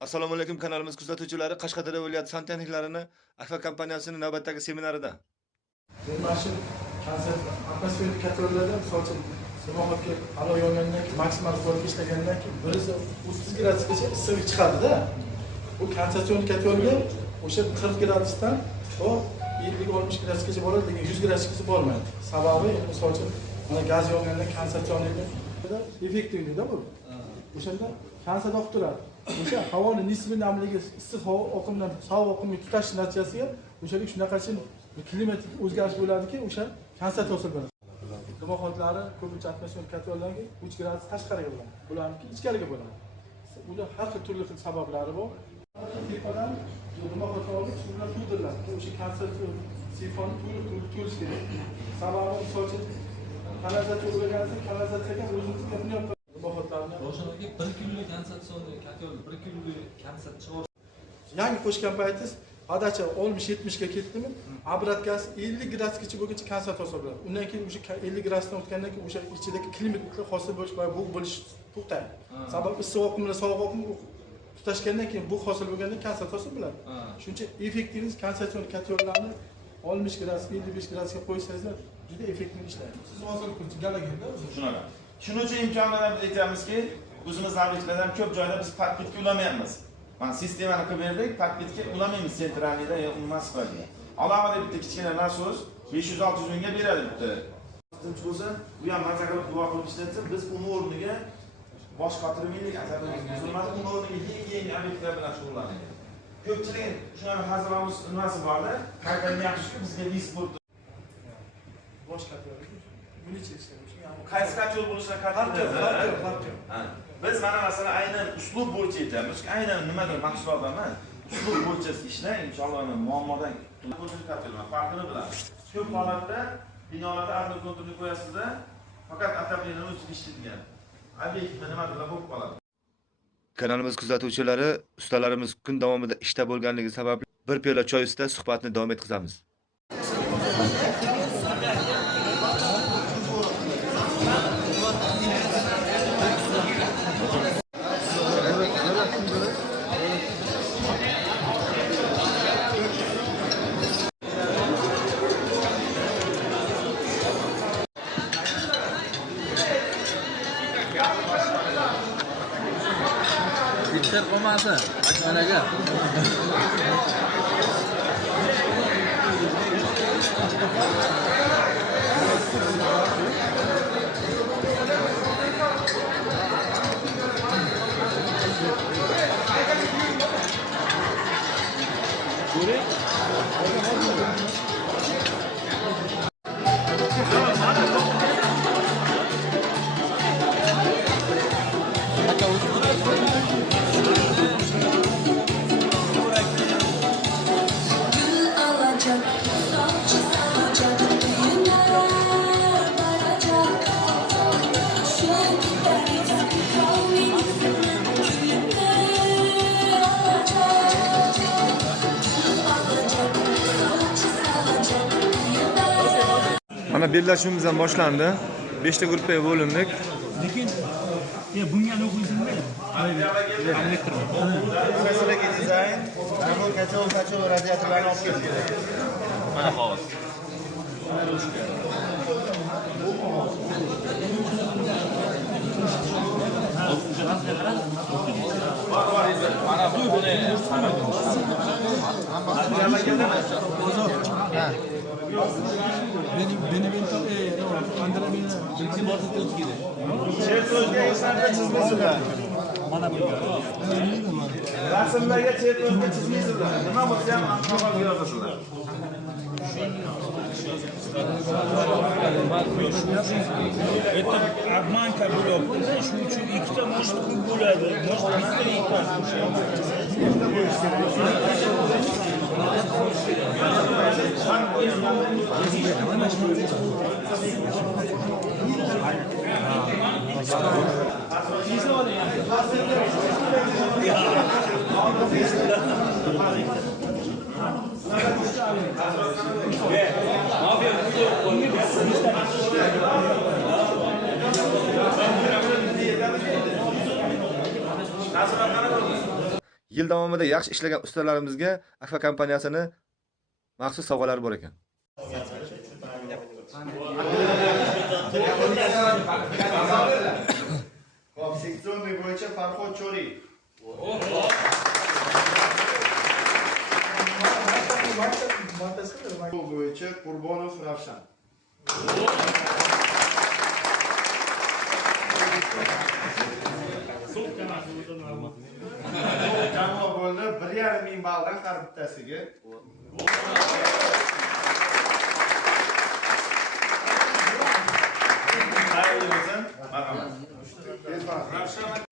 Assalomu alaykum, kanalimiz kuzatuvchilari. Qashqadaryo viloyati santexniklarini Akfa kompaniyasining navbatdagi seminarida. Men mana shu konsert atmosferik kategoriyalarda misol uchun samoxatga olov yongandan keyin maksimal ko'rib ishlagandan keyin 130 gradusgacha issiqlik chiqadi-da. Bu konsentratsion kategoriya o'sha 40 gradusdan to 50-60 gradusgacha boradi, lekin 100 gradusgacha bormaydi. Sababi misol uchun mana gaz yonganda konsentratsionida effektivlikda bu. O'shanda konsert oqib turadi. O'sha havoni nisbiy namligi issiq havo oqimidan sovuq oqimga tutash natijasiga o'shalik shunaqacha klimatik o'zgarish bo'ladiki, o'sha konsert hosil bo'ladi. Dimoxotlari ko'pincha atmosferik kategoriyalarga 3 gradus tashqariga bo'ladi. Bularniki ichkariga bo'ladi. Ular har turli sabablari bor. Tepadan dimoxotlarga suvlar to'ldiriladi. O'sha konsert sifoni to'lish kerak. Sababi misol uchun kanalizatsiya o'rgansa, kanalizatsiyaga o'zimiz gapni yo'q. Roshan aka 1 kunlik konsentratsiya kategoriya 1 kunlik konsert chiqarish. Yangi qo'shgan paytingiz podacha 60-70 ga ketdimi, obrotkasi 50 gradusgacha bo'lguncha konsert hosil bo'ladi. Undan keyin o'sha 50 gradusdan o'tgandan keyin o'sha ichidagi klimatni hosil bo'lish va bu bo'lish to'xtaydi. Sababi issiq oqim bilan sovuq oqim tutashgandan keyin bu hosil bo'lgandan konsert hosil bo'ladi. Shuncha effektivni konsentratsion kategoriyalarni 60 gradus, 55 gradusga qo'ysangiz juda effektiv ishlaydi. Siz hozir galaganda shunaqa. Shuning uchun imkonlarni biz aytamizki, o'zimizning obyektlardan ko'p joyda biz paketga ulamayapmiz. Mana sistemani qilib berdik, paketga ulamaymiz sentralniyda yo'q emas qiladi. Alohida bitta kichkina nasos 500-600 mingga beradi bitta. Birinchi bo'lsa, bu ham mazza qilib duo qilib ishlatsa, biz uni o'rniga bosh qotirmaylik, azabimiz buzilmadi, uni o'rniga yangi obyektlar bilan shug'ullanamiz. Ko'pchilik shunaqa hazilamiz nimasi bor-da, qaytani yaxshi bizga list bo'ldi. bosh kategoriya. Buni chekishgan. Qaysi qancha bo'lishidan qat'iy. Biz mana masalan aynan uslub bo'yicha aytamiz. Aynan nimadir mahsulot emas. Uslub bo'yicha ishlang, inshaalloh muammodan farqini bilamiz. Ko'p holatda binolarda ardoq kontrolni qo'yasizda, faqat ataplarni o'zida ishlaydigan. Obyektda nimadir bo'lib qoladi. Kanalimiz kuzatuvchilari, ustalarimiz kun davomida ishda bo'lganligi sababli bir piyola choy ustida suhbatni davom etkazamiz. Filtr qolmasin. Managa. Mana bellashuvimiz ham boshlandi. 5 ta guruhga bo'lindik. Lekin bunga aniq o'yinmi? Masaladagi dizayn, mana kacho radiatorlarni olib keldik. Mana hozir. Mana bu buni Benevento Andrea birinchi marta o'tgidi. Chertozga eslarga chizmaysizlar. Mana bu. Rasmlarga chertozga chizmaysizlar. Nima bo'lsa ham aniqroq yozasizlar. Это обманка блок. Shuning uchun ikkita может ko'p bo'ladi. Может bitta Yil davomida yaxshi ishlagan ustalarimizga Akfa kompaniyasini maxsus sovg'alari bor ekan. Hop, seksionniy bo'yicha Farhod Choriy. Bu bo'yicha Qurbonov Ravshan. Jamoa bo'ldi 1,5 ming balldan har bittasiga. Xayrli bo'lsin. Marhamat. Tezroq. Ravshan